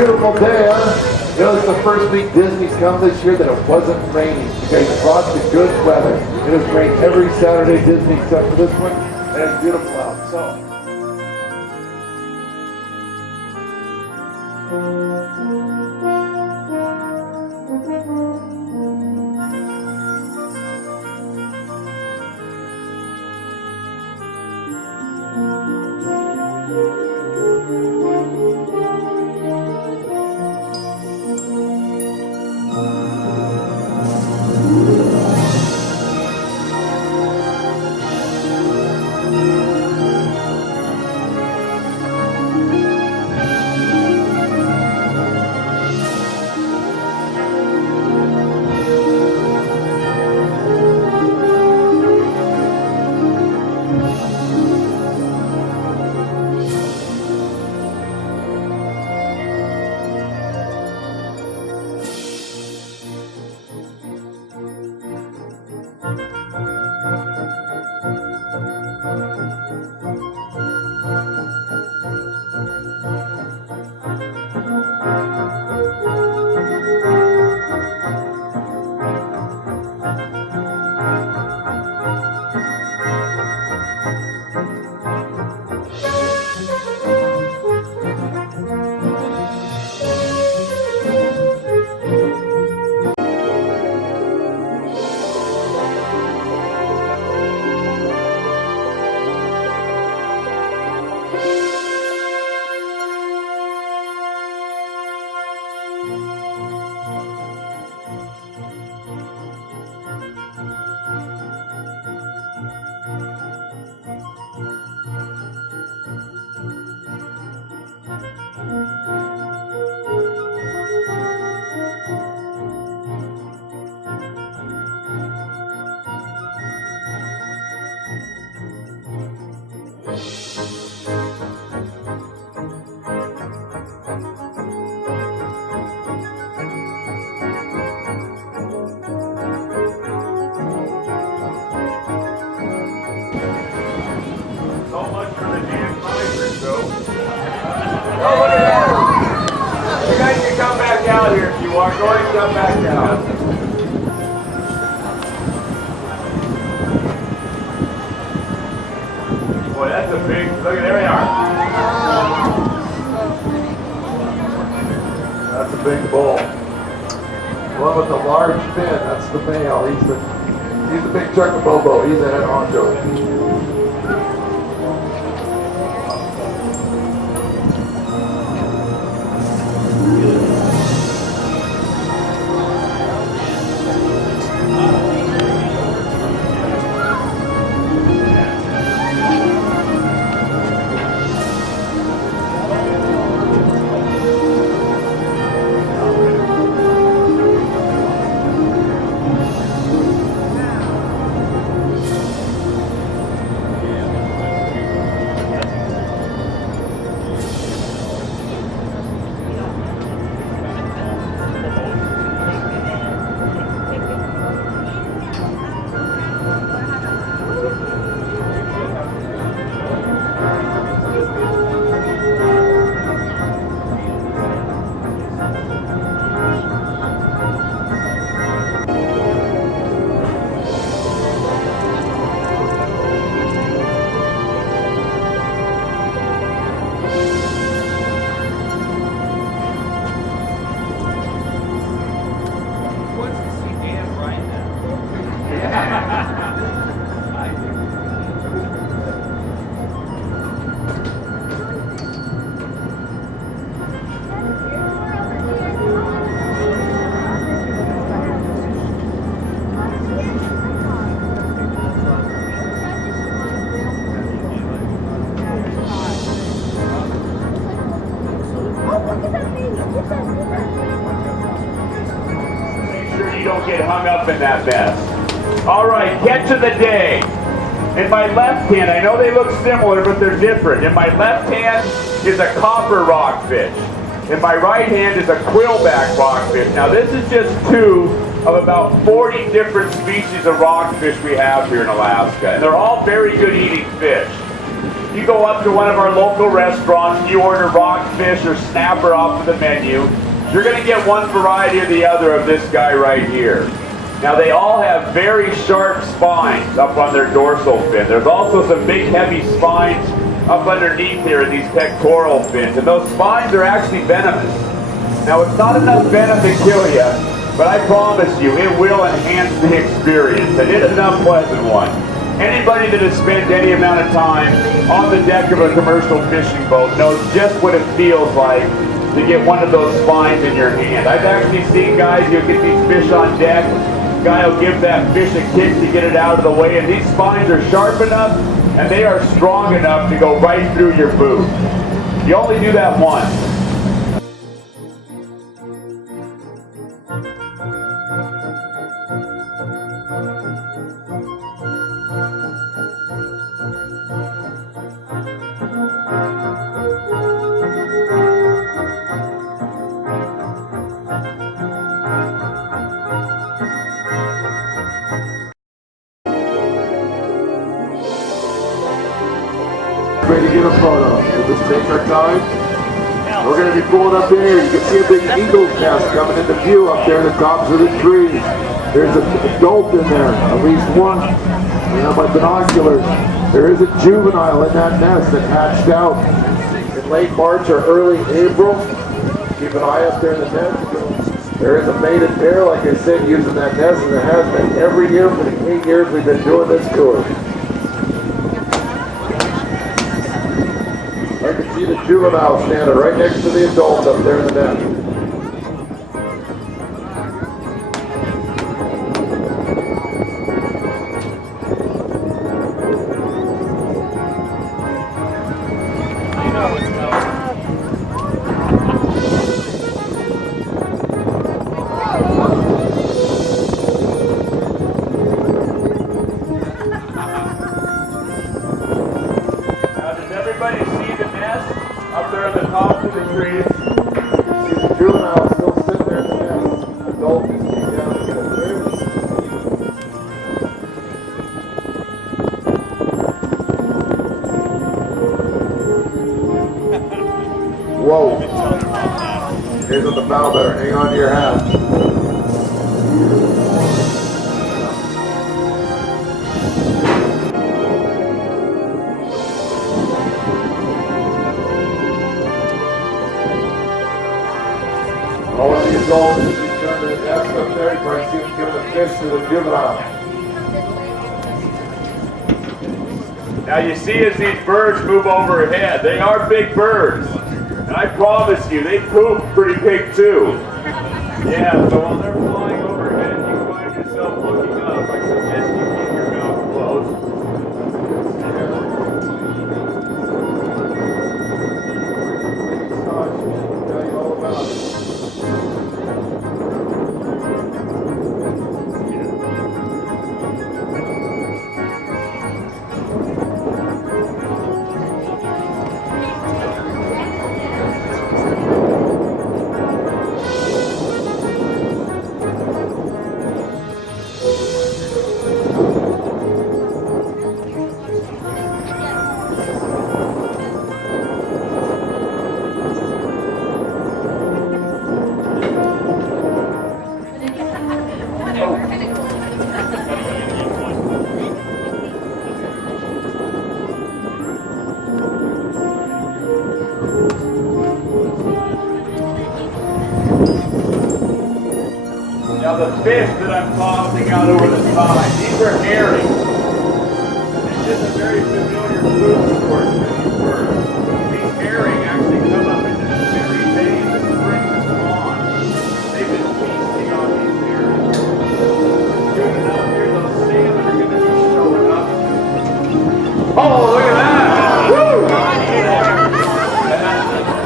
beautiful day, huh? You know, it's the first week Disney's come this year that it wasn't raining. You guys brought the good weather. It has rained every Saturday Disney except for this one, and it's beautiful out. So. Out here if you are going to come back out. Boy, that's a big, look at, there we are. That's a big bull. One with a large fin, that's the male. He's the big Chuckabobo. He's a head honcho. Don't get hung up in that mess. All right, catch of the day. In my left hand, I know they look similar, but they're different. In my left hand is a copper rockfish. In my right hand is a quillback rockfish. Now this is just two of about 40 different species of rockfish we have here in Alaska. And they're all very good eating fish. You go up to one of our local restaurants, you order rockfish or snapper off of the menu, you're going to get one variety or the other of this guy right here. Now they all have very sharp spines up on their dorsal fin. There's also some big heavy spines up underneath here in these pectoral fins, and those spines are actually venomous. Now it's not enough venom to kill you, but I promise you it will enhance the experience, and it's an unpleasant one. Anybody that has spent any amount of time on the deck of a commercial fishing boat knows just what it feels like to get one of those spines in your hand. I've actually seen guys who get these fish on deck, guy will give that fish a kick to get it out of the way, and these spines are sharp enough and they are strong enough to go right through your boot. You only do that once. Ready to get a photo. We'll just take our time. We're going to be pulling up here. You can see a big eagle's nest coming into view up there in the tops of the trees. There's a adult in there, at least one. You know, by binoculars. There is a juvenile in that nest that hatched out in late March or early April. Keep an eye up there in the nest. There is a mated pair, like I said, using that nest, and there has been every year for the 8 years we've been doing this tour. I can see the juvenile standing right next to the adult up there in the nest. Up there at the top of the trees. See the juvenile still sitting there in the nest. Adult is sitting down to get a fish. Whoa. Here's on the bow better. Hang on to your hat. All of the adults, as you turn to the nest up there, you probably see them giving a fish to the juvenile. Now you see as these birds move overhead, they are big birds. And I promise you, they poop pretty big too. Yeah, so while they're flying overhead, you find yourself looking up. I suggest you keep your mouth closed. Tell you all about it. Now the fish that I'm tossing out over the side, these are herring. It's just a very familiar food source for these birds. These herring actually come up into this very vein that springs this pond. They've been feasting on these herring. Soon enough, here those salmon are going to be showing up. Oh, look at that! Woo!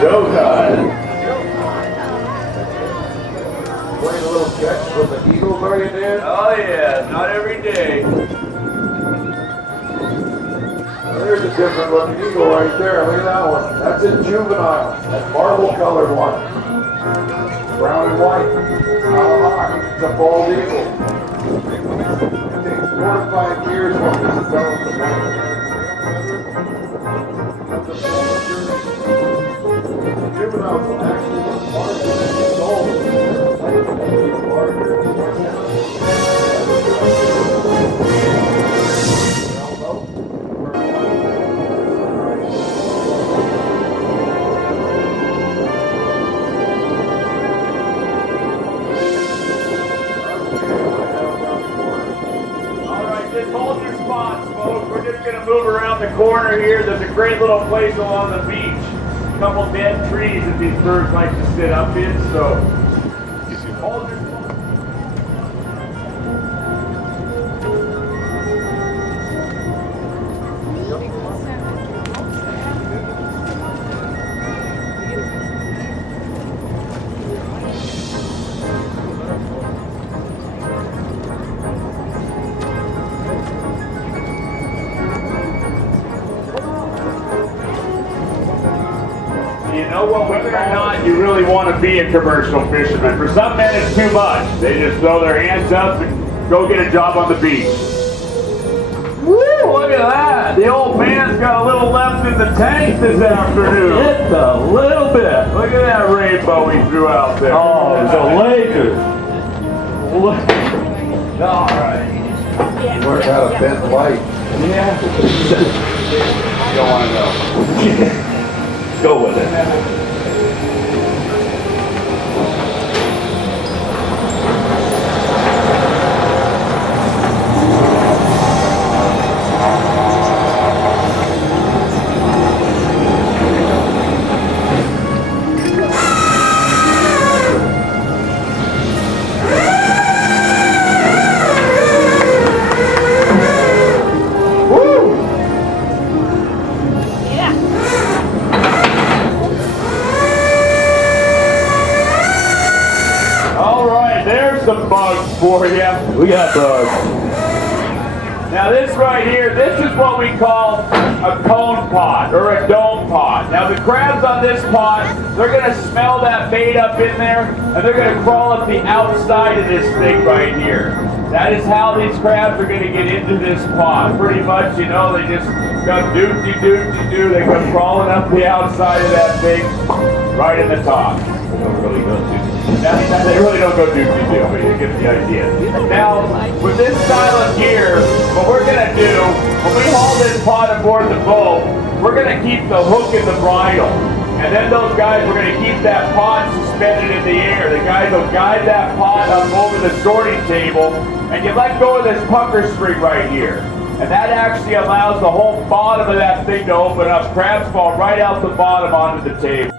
Showtime. Playing a little catch from the eagles, are you, Dan? Oh yeah, not every day. There's a different looking eagle right there. Look at that one. That's a juvenile. That marble colored one. Brown and white. It's not a hawk. It's a bald eagle. It takes 4 to 5 years for them to develop the feather. Juveniles will actually look larger than adults. Larger and larger. Just hold your spots, folks. We're just going to move around the corner here. There's a great little place along the beach. A couple dead trees that these birds like to sit up in, so hold your spots. You know what, whether or not you really want to be a commercial fisherman. For some men it's too much. They just throw their hands up and go get a job on the beach. Woo, look at that. The old man's got a little left in the tank this afternoon. Just a little bit. Look at that rainbow he threw out there. Oh, it's a Lakers. All right. Learn how to bend light. Yeah. You don't want to know. Go with it. There's some bugs for you. We got bugs. Now this right here, this is what we call a cone pot or a dome pot. Now the crabs on this pot, they're going to smell that bait up in there and they're going to crawl up the outside of this thing right here. That is how these crabs are going to get into this pot. Pretty much, you know, they just go doo-doo-doo-doo-doo. They come crawling up the outside of that thing right in the top. Now, they really don't go doo-doo-doo, but you get the idea. Now, with this style of gear, what we're going to do, when we haul this pot aboard the boat, we're going to keep the hook in the bridle. And then those guys, we're going to keep that pot suspended in the air. The guys will guide that pot up over the sorting table, and you let go of this pucker string right here. And that actually allows the whole bottom of that thing to open up. Crabs fall right out the bottom onto the table.